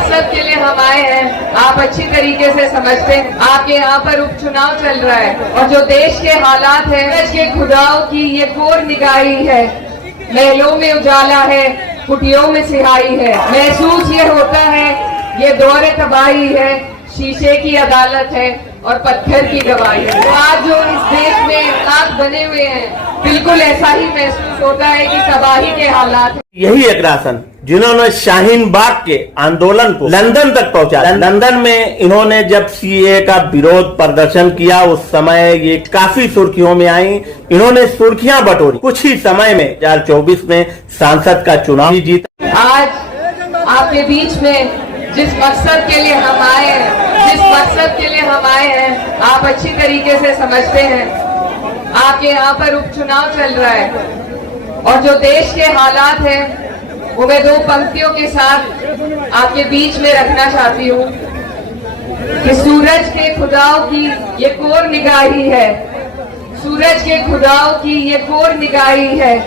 मकसद के लिए हम आए हैं, आप अच्छी तरीके से समझते हैं। आपके यहाँ पर उपचुनाव चल रहा है और जो देश के हालात है, देश के खुदाओं की ये घोर निगाही है। महलों में उजाला है, कुटियों में सिहाई है। महसूस ये होता है ये दौरे तबाही है, शीशे की अदालत है और पत्थर की गवाही है। तो आज जो इस देश में हालात बने हुए हैं, बिल्कुल ऐसा ही महसूस होता है कि तबाही के हालात हैं। यही एक राशन जिन्होंने शाहीन बाग के आंदोलन को लंदन तक पहुंचा। लंदन में इन्होंने जब सीए का विरोध प्रदर्शन किया, उस समय ये काफी सुर्खियों में आई। इन्होंने सुर्खियां बटोरी। कुछ ही समय में 2024 में सांसद का चुनाव जीता। आज आपके बीच में जिस मकसद के लिए हम आए हैं, आप अच्छी तरीके से समझते हैं। आपके यहाँ पर उपचुनाव चल रहा है और जो देश के हालात हैं वो मैं दो पंक्तियों के साथ आपके बीच में रखना चाहती हूँ कि सूरज के खुदाओं की ये घोर निगाही है, सूरज के खुदाओं की ये घोर निगाही है।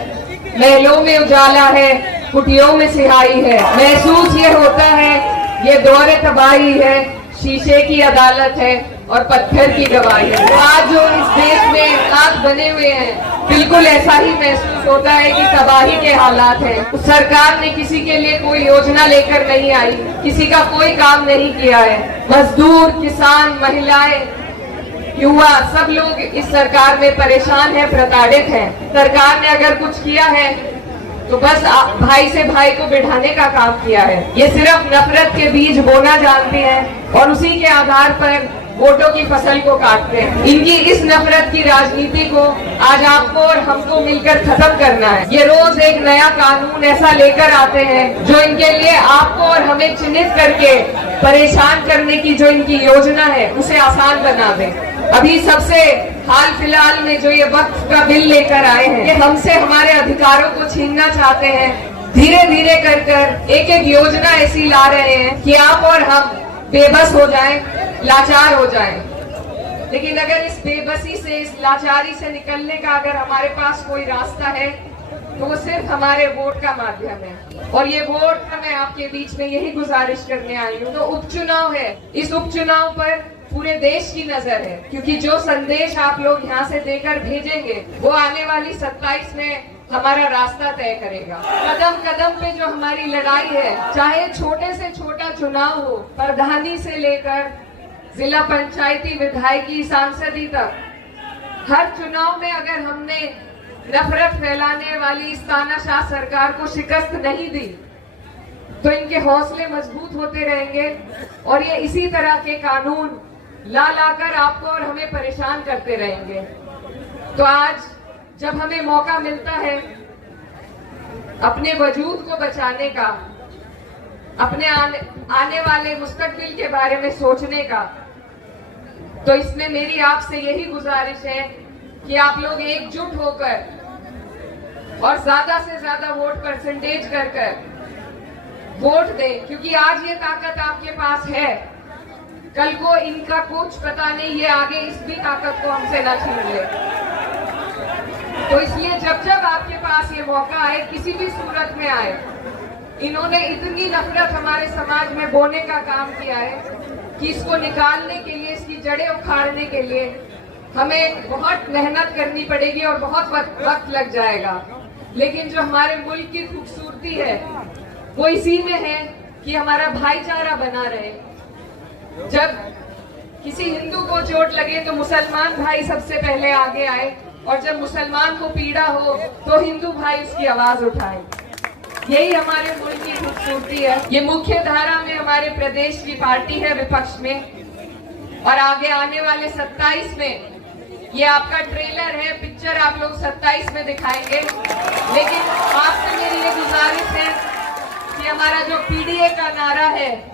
महलों में उजाला है, कुटियों में सिहाई है। महसूस ये होता है ये दौरे तबाही है, शीशे की अदालत है और पत्थर की गवाही है। तो आज जो इस देश में हालात बने हुए हैं, बिल्कुल ऐसा ही महसूस होता है कि तबाही के हालात हैं। सरकार ने किसी के लिए कोई योजना लेकर नहीं आई, किसी का कोई काम नहीं किया है। मजदूर, किसान, महिलाएं, युवा, सब लोग इस सरकार में परेशान है, प्रताड़ित है। सरकार ने अगर कुछ किया है तो बस भाई से भाई को बिठाने का काम किया है। ये सिर्फ नफरत के बीज बोना जानते हैं और उसी के आधार पर वोटों की फसल को काटते हैं। इनकी इस नफरत की राजनीति को आज आपको और हमको मिलकर खत्म करना है। ये रोज एक नया कानून ऐसा लेकर आते हैं जो इनके लिए आपको और हमें चिन्हित करके परेशान करने की जो इनकी योजना है उसे आसान बना दे। अभी सबसे हाल फिलहाल में जो ये वक्फ का बिल लेकर आए हैं, ये हमसे हमारे अधिकारों को छीनना चाहते हैं। धीरे धीरे कर एक एक योजना ऐसी ला रहे हैं कि आप और हम बेबस हो जाएं, लाचार हो जाएं। लेकिन अगर इस बेबसी से, इस लाचारी से निकलने का अगर हमारे पास कोई रास्ता है तो वो सिर्फ हमारे वोट का माध्यम है। और ये वोट मैं आपके बीच में यही गुजारिश करने आई हूँ। तो उपचुनाव है, इस उपचुनाव पर पूरे देश की नजर है, क्योंकि जो संदेश आप लोग यहाँ से देकर भेजेंगे वो आने वाली 27 में हमारा रास्ता तय करेगा। कदम कदम पे जो हमारी लड़ाई है, चाहे छोटे से छोटा चुनाव हो, प्रधानी से लेकर जिला पंचायती, विधायकी, सांसदी तक, हर चुनाव में अगर हमने नफरत फैलाने वाली इस तानाशाह सरकार को शिकस्त नहीं दी तो इनके हौसले मजबूत होते रहेंगे और ये इसी तरह के कानून ला लाकर आपको और हमें परेशान करते रहेंगे। तो आज जब हमें मौका मिलता है अपने वजूद को बचाने का, अपने आने वाले मुस्तकबिल के बारे में सोचने का, तो इसमें मेरी आपसे यही गुजारिश है कि आप लोग एकजुट होकर और ज्यादा से ज्यादा वोट परसेंटेज कर वोट दें, क्योंकि आज ये ताकत आपके पास है, कल को इनका कुछ पता नहीं, ये आगे इस भी ताकत को हमसे न छीन ले। तो इसलिए जब जब आपके पास ये मौका आए, किसी भी सूरत में आए, इन्होंने इतनी नफरत हमारे समाज में बोने का काम किया है कि इसको निकालने के लिए, इसकी जड़ें उखाड़ने के लिए हमें बहुत मेहनत करनी पड़ेगी और बहुत वक्त लग जाएगा। लेकिन जो हमारे मुल्क की खूबसूरती है वो इसी में है कि हमारा भाईचारा बना रहे। जब किसी हिंदू को चोट लगे तो मुसलमान भाई सबसे पहले आगे आए, और जब मुसलमान को पीड़ा हो तो हिंदू भाई उसकी आवाज उठाए। यही हमारे मुल्क की खूबसूरती है। ये मुख्य धारा में हमारे प्रदेश की पार्टी है, विपक्ष में, और आगे आने वाले 27 में ये आपका ट्रेलर है, पिक्चर आप लोग 27 में दिखाएंगे। लेकिन आपसे मेरी ये गुजारिश है कि हमारा जो पीडीए का नारा है,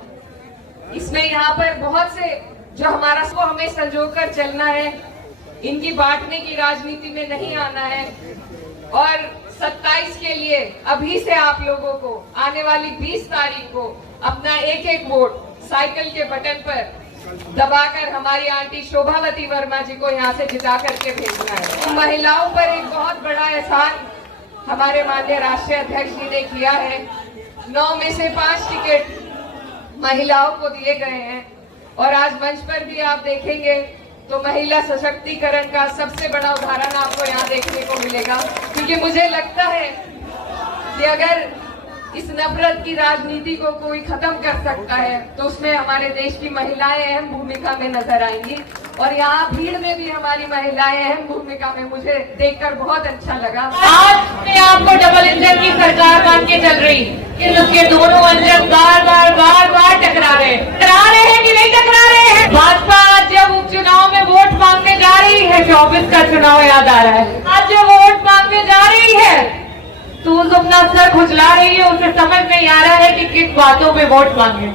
इसमें यहाँ पर बहुत से जो हमारा को हमें संजोकर चलना है, इनकी बांटने की राजनीति में नहीं आना है। और 27 के लिए अभी से आप लोगों को आने वाली 20 तारीख को अपना एक एक वोट साइकिल के बटन पर दबाकर हमारी आंटी शोभावती वर्मा जी को यहाँ से जिता करके भेजना है। तो महिलाओं पर एक बहुत बड़ा एहसान हमारे माननीय राष्ट्रीय अध्यक्ष जी ने किया है। 9 में से 5 टिकट महिलाओं को दिए गए हैं। और आज मंच पर भी आप देखेंगे तो महिला सशक्तिकरण का सबसे बड़ा उदाहरण आपको यहाँ देखने को मिलेगा। क्योंकि मुझे लगता है कि अगर इस नफरत की राजनीति को कोई खत्म कर सकता है तो उसमें हमारे देश की महिलाएं अहम भूमिका में नजर आएंगी। और यहाँ भीड़ में भी हमारी महिलाएं अहम भूमिका में, मुझे देखकर बहुत अच्छा लगा। आज मैं आपको डबल इंजन की सरकार मान के चल रही कि उसके दोनों इंजन बार बार टकरा रहे हैं कि नहीं टकरा रहे हैं। भाजपा आज जब उपचुनाव में वोट मांगने जा रही है, 24 का चुनाव याद आ रहा है, आज जब वोट मांगने जा रही है तो उस अपना सर खुजला रही है। उसे समझ नहीं आ रहा है कि किस बातों पे वोट मांगे।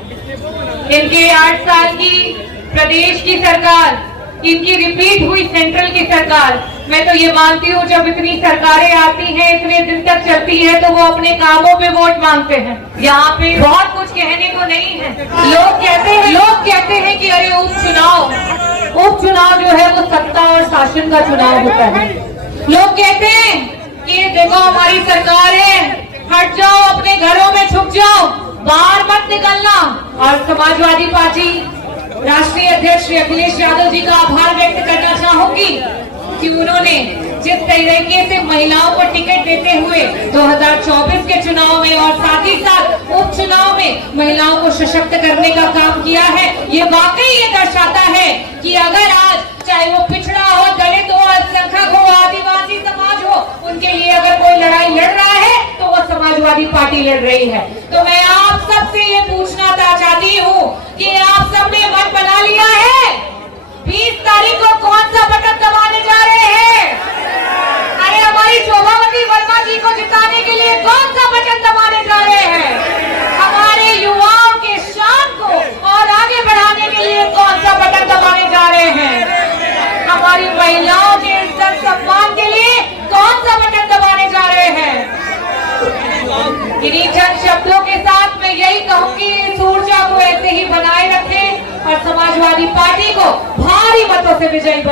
इनके 8 साल की प्रदेश की सरकार, इनकी रिपीट हुई सेंट्रल की सरकार, मैं तो ये मानती हूँ जब इतनी सरकारें आती हैं, इतने दिन तक चलती है, तो वो अपने कामों पे वोट मांगते हैं। यहाँ पे बहुत कुछ कहने को नहीं है। लोग कहते हैं कि अरे उपचुनाव जो है वो सत्ता और शासन का चुनाव होता है। लोग कहते हैं कि देखो हमारी सरकार है, हट जाओ, अपने घरों में छुप जाओ, बाहर मत निकलना। और समाजवादी पार्टी राष्ट्रीय अध्यक्ष श्री अखिलेश यादव जी का आभार व्यक्त करना चाहूंगी कि उन्होंने जिस तरीके से महिलाओं को टिकट देते हुए 2024 के चुनाव में और साथ ही साथ उपचुनाव में महिलाओं को सशक्त करने का काम किया है, ये वाकई ये दर्शाता है कि अगर आज चाहे वो पिछड़ा हो, दलित हो, अल्पसंख्यक हो, आदिवासी समाज हो, उनके लिए अगर कोई लड़ाई लड़ रहा है तो वो समाजवादी पार्टी लड़ रही है। तो मैं आप सबसे ये पूछना चाहती हूँ कि आप सबने मन बना लिया है 20 तारीख को कौन सा बटन दबाने जा रहे हैं? अरे हमारी शोभावती वर्मा जी को जिताने के लिए कौन सा बटन दबाने जा रहे हैं? हमारे युवाओं के शान को और आगे बढ़ाने के लिए कौन सा बटन दबाने जा रहे हैं? हमारी महिलाओं के इज्जत सम्मान के लिए कौन सा बटन दबाने जा रहे हैं? इन्हीं चंद शब्दों के साथ मैं यही कहूंगी, इस ऊर्जा को ऐसे ही बनाए रखें और समाजवादी पार्टी को भारी मतों से विजयी